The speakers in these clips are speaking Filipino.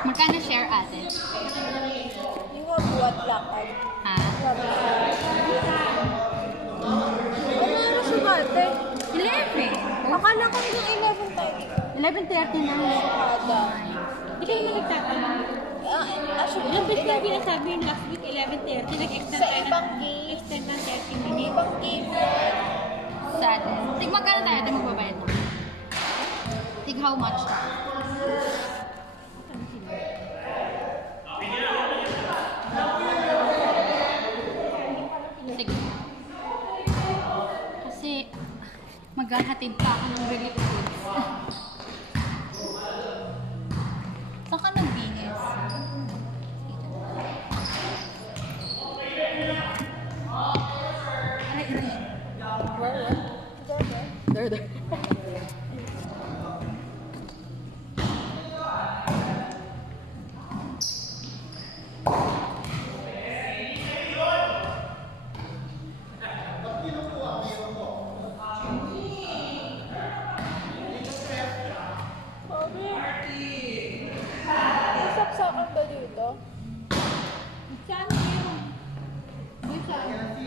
Magkano share ate? Yung buhat lakad. Ha? Ano oras yung ate? 11. Akala ko yung 11:30. 11:30 na. Kada. Hindi kayo naman nagtatanong. Actually, Ilang beses na pinasabi yung last week, 11:30. Nag-extend sa tayo ibang ng game, extend ng 30 minutes. ibang game yun. Sa atin. Tig magkano tayo ate magbabayad mo? Tig how much? Sige. Kasi maghahatid pa ako ng relief goods. Saan ka nagbinis? There. Nasaksakan ba dito? Saan yun? Doon saan?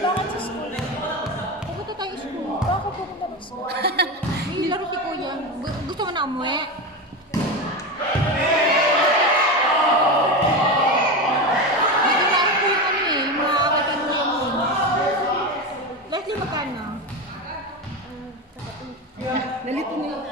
Bakit sa school? Pupunta tayo sa school. Bakit pupunta ng school? Nilaro si Kuya. Gusto mo na umuwi? Dito na ako yung ano eh, yung mga kaibigan mo yung Leslie, magkano? Nalito na yun.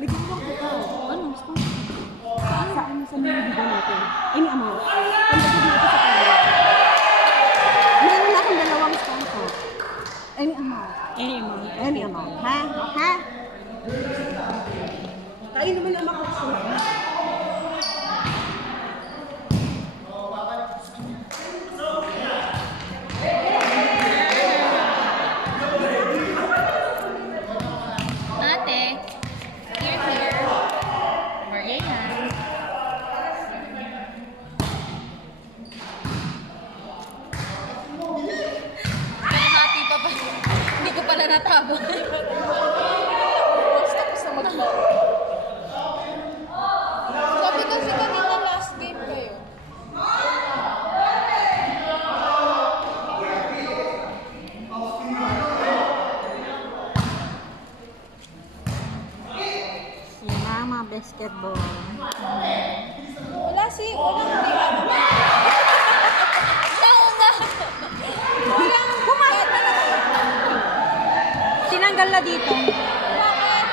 Bigyan mo ako ito. Ano? Sa mga bigyan natin. Any amount. Ang bigyan natin sa kanya. Meron akong dalawang sponsor. Any amount. Any amount. Any amount. Ha? Ha? Tayo naman ang makakusunod. Ate, here. We're yan. Happy pa pa. Hindi ko pala natabo. Tapos na maglaro. Sabi kasi kanina last game kayo. Si Mama Basketball. Walang di ano. Walang pumasok na lang. Tinanggal na dito. Bakit?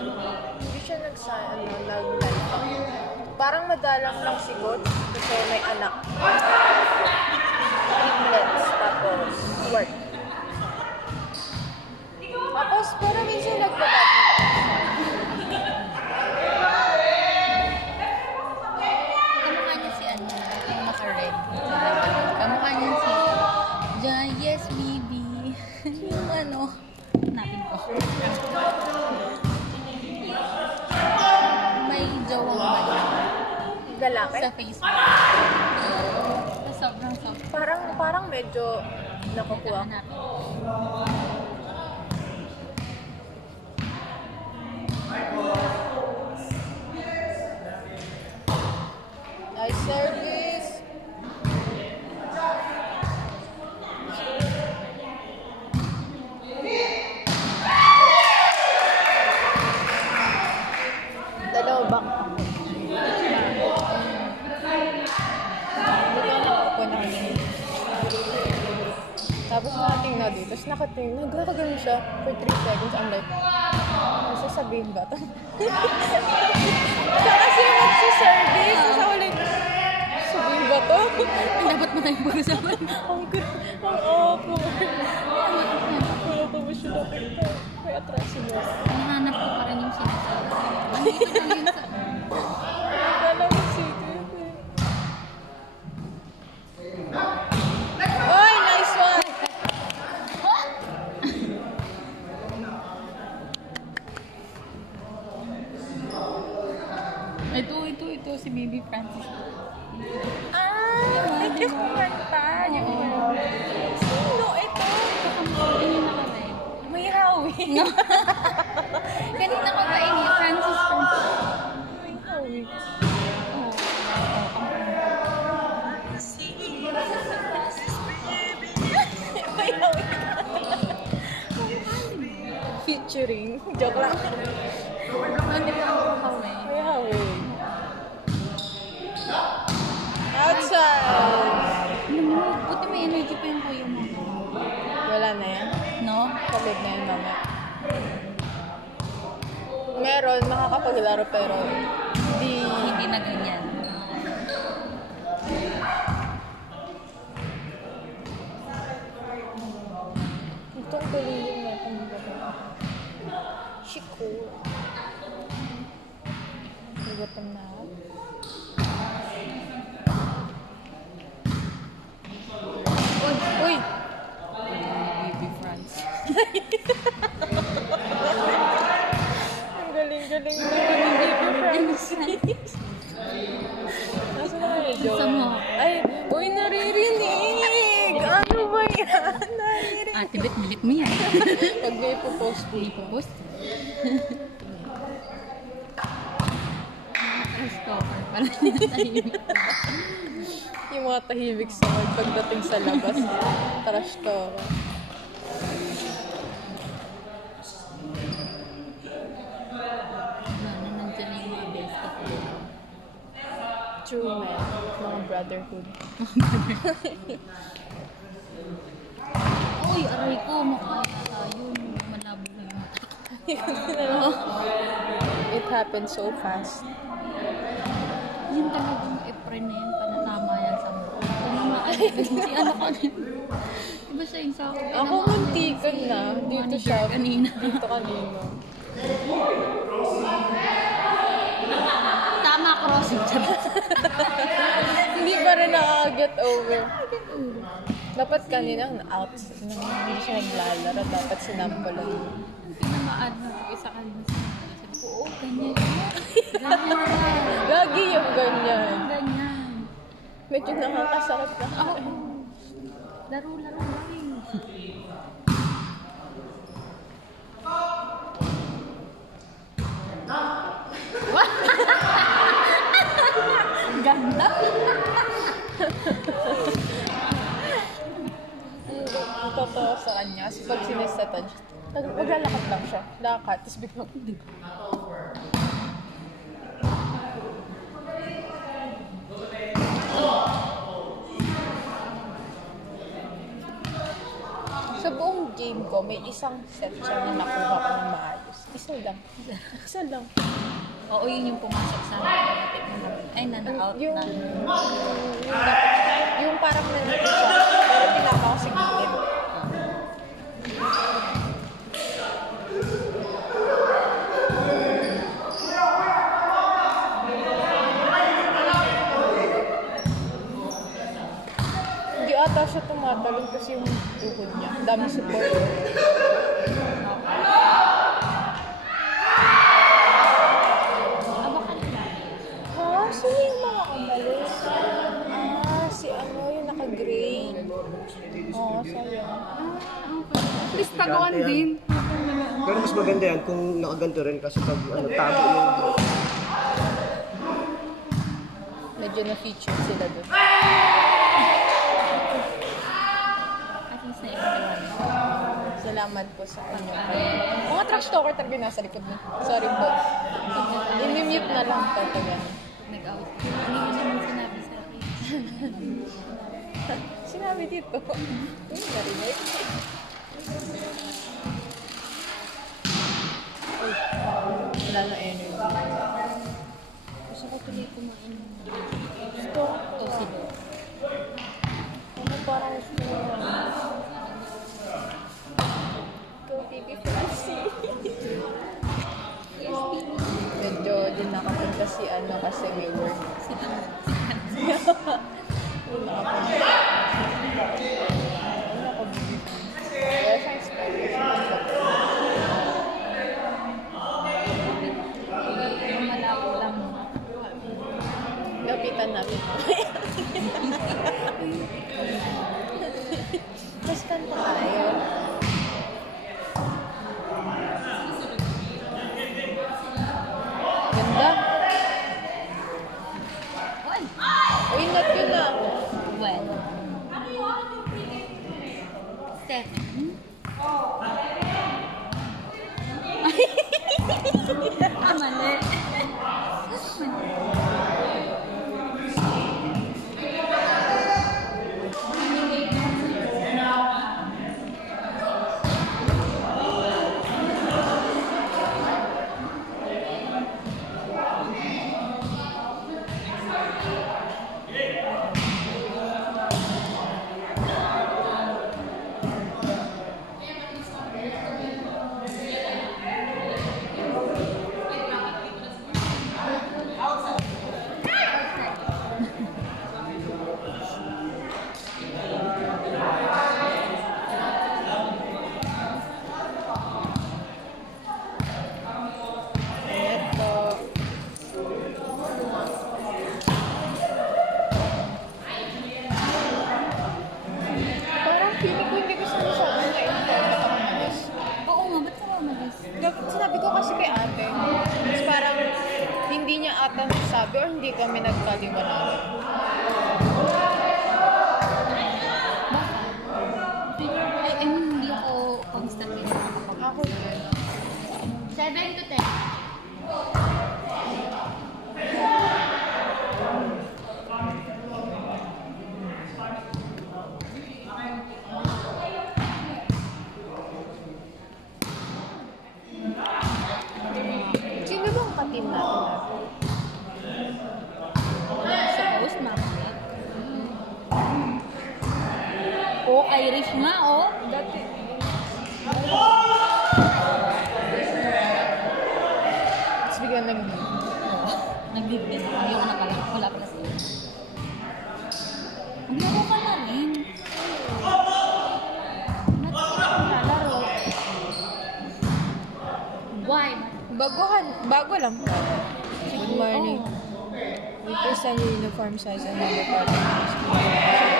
Hindi siya parang madalang lang si Coach kasi may anak. Triplets, tapos work. Tapos parang minsan Kamukha niya si ano, yung naka-red. Kamukha niya si Yes, baby. Yung ano, hanapin ko. May jawang ba lalaki. sa Facebook. Sobrang. Parang medyo nakukuha. Hanapin. Nice service. Dalawa bang? Tapos nakating na dito. Tapos nakating, nagkakagano siya for 3 seconds. I'm like, ano sasabihin ba ito? Siya kasi magsiservice. Tapos ako like, sabihin ba ito? Dapat mo tayong pag-usapan. Ang awkward. Wala pa ba siya nakita? May atrasin mo. Hinahanap ko pa rin yung sinasabi. Nandito lang yun sa... Wala mo secret eh. Oy, nice one! Ito, si Baby Francis. Yung kumanta. Sino ito? Yun yung naka-red. May hawi. No. Kanina ko ba ini Francis. May hawi. May hawi. Featuring. Joke lang. Hindi pa ako kaway. May hawi. Outside! Buti may energy pa yung kuya mo. Wala na yan. No? Kapag na yan, mama. Meron, makakapaglaro pero Hindi na ganyan. itong galing na itong she cool. Nagatam na ako. Uy! Baby Francis. Ang galing-galing na yung baby Francis. Nasa na kayo, Joe? Sa mo. Ay, uy, naririnig! Ano ba yan? Naririnig. Ate Bet, bilit mo yan. Pag may post po. Post. Stalker pala niya tahimik. Yung mga tahimik sa pagdating sa labas. Trash talk. Nandiyan yung mga bestie ko. True man. Mga brotherhood. Uy, aray ko. Mukha yun. Malabo na yung mata. It happened so fast. Yun talagang Efren na yan. Panatama yan sa mukha. Tumamaan. Si ano ko na. Diba siya yung sa akin? Ako muntikan na. Dito siya. Kanina. Dito kanina. Tama, crossing. Hindi pa rin nakaka-get over. Dapat kanina out. Hindi siya naglalaro. Dapat sinampalon. Tinamaan na isa kanina. Oo, ganyan. Ganyan. Lagi yung ganyan. Ganyan. Medyo nakakasakit na. Ako. Laro-laro lang eh. Ganda. Totoo sa kanya. Kasi pag sinisatan siya, maglalakad lang siya. Lakad. Tapos biglang, sa buong game ko, may isang set siya na nakuha ko ng maayos. Isa lang. Isa lang. Oo, yun yung pumasok sa akin. Ay, na-out Yung, na. yung parang nandito siya, pero tinapa ko sa gilid. Hindi ata siya tumatalon kasi yung tuhod niya. Dami support. Ha? Sino yung mga umalis? Si ano, yung naka-gray. Sayang. At least taguan din. Pero mas maganda yan kung nakaganto rin kasi pag tago yung... Medyo na-feature sila doon. At least na-iwan. Salamat po sa inyo. Mga trash talker talaga yung nasa likod mo. Sorry po. I-mute na lang talaga. Nag-out. Ano yun naman sinabi sa akin? Sinabi dito. Yung narinig. Uy, wala na energy. Gusto ko tuloy kumain. Gusto ko. Tosidor. Ano parang gusto ko na. Go baby Francie. Medyo din nakapunta si ano kasi may work. Hindi nakapunta. Ano ako bibig? Kaya siya inspired. Yung malabo lang. Lapitan natin. Mas kanta tayo. Ganda. Well, Uy, not yun na. well. 7. Mali. Parang feeling ko hindi ko siya masyadong na-inform na kamalis. Oo nga, ba't ka mamalis? Sinabi ko kasi kay ate, mas parang hindi niya ata nasabi or hindi kami nagkaliwanagan. I mean, hindi ako constantly nakakapag- Ako din. 7 to 10. Sino bang ka-team natin? Suppose, mamaya. Oh, Irish nga, oh. Dati. Tapos biglang nag-leave. Nagbibis. Hindi ako nakala. Wala pala sila. Hindi ako ka na rin. Ba't ako nalaro? Why? Bago lang. Good morning. We present your uniform size and number pattern.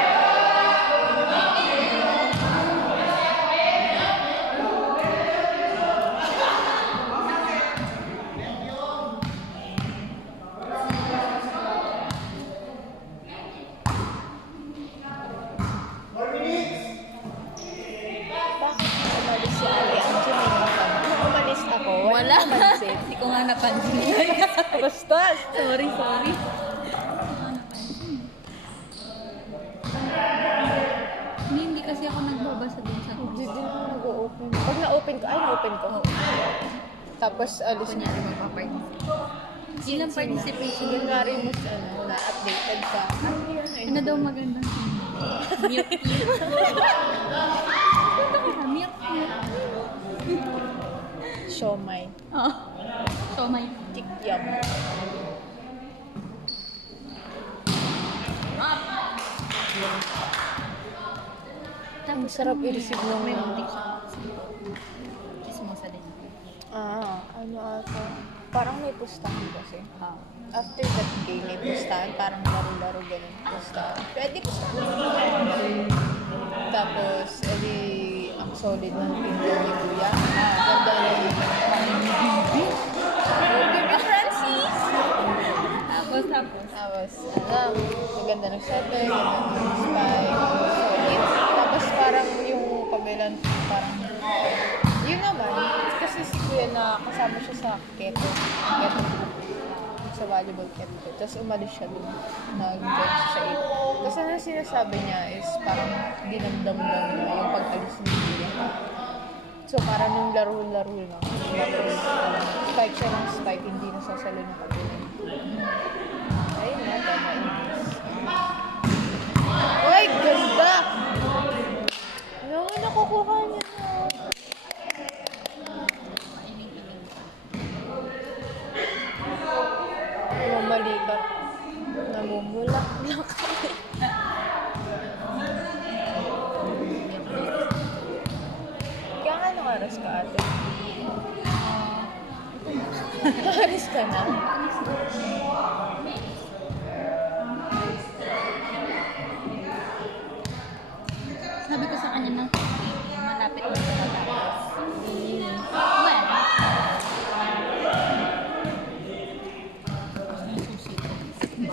Bakit umalis si Ali Angelina? Nung umalis ako, Wala. napansin. Hindi ko nga napansin. Bastos! Sorry. Hindi kasi ako nagbabasa dun sa Hindi din ako nag-open. Pag na-open ko, ay na-open ko. Tapos, alis na. Kunyari magpa-participate. Yun ang participation. Kunwari mo na-updated ka. Ano daw magandang milk tea? Punta ka, milk tea. Siomay. Oo. So, may Kikyam. Ang sarap i-receive nung may muntik siya. Chismosa din. Ano ata? Parang may pustahan kasi. Ah. After that game, may pustahan. Parang laro-laro ganun pustahan. Pwede ko sa Tapos, edi, ang solid ng pinto ni Kuya. Ganda na yun. Baby Francis! Tapos, maganda ng setter, ganda ng spike, solid. Tapos parang yung kabilang, parang, yun naman, kasi si Kuya na kasama siya sa keto group, sa volleyball keto. Tapos umalis siya dun, nag-join siya sa ito. Tapos ano sinasabi niya is parang dinamdam lang niya yung pag-alis ni Kuya. So parang yung laro-laro lang. Tapos spike siya ng spike, hindi nasasalo ng kabilang. Ayun na, tama English. Uy, ganda! Ano nga nakukuha niya na? Mamali ka. Namumulak na kami. Kaya nga anong oras ka ate? Oras ka na? Sabi ko sa kanya ng malapit na siya matapos. Well,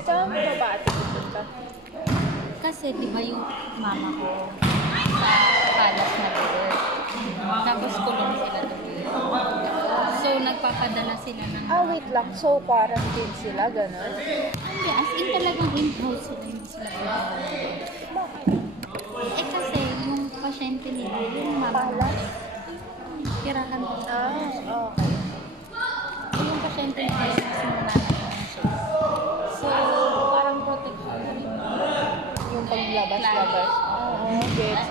Saan mo ba ate pupunta? kasi di ba yung mama ko sa palas na work. Tapos kulong sila doon. So, nagpapadala sila ng... Wait lang. So, quarantine sila, gano'n? Hindi, as in talagang in-house sila, hindi sila pwede. Bakit? Eh kasi, yung pasyente nila, yung mama Palas? tirahan ko. Okay. Yung pasyente nila, yung simula na siya. So, parang protection rin. Yung paglabas-labas. Gets.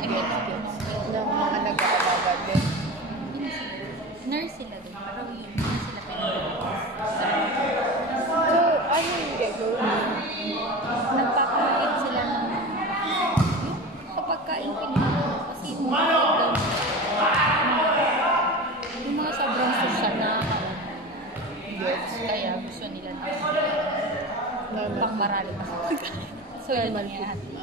Ng mga nag-aalaga din. Nurse sila doon, pero yun, hindi sila pwede. So, ano yung gagawin? Nagpapakain sila ng kapag kain pinito kasi yung mga sobrang social na gets, kaya gusto nila na pang marali na. So, yun Normal yan. food.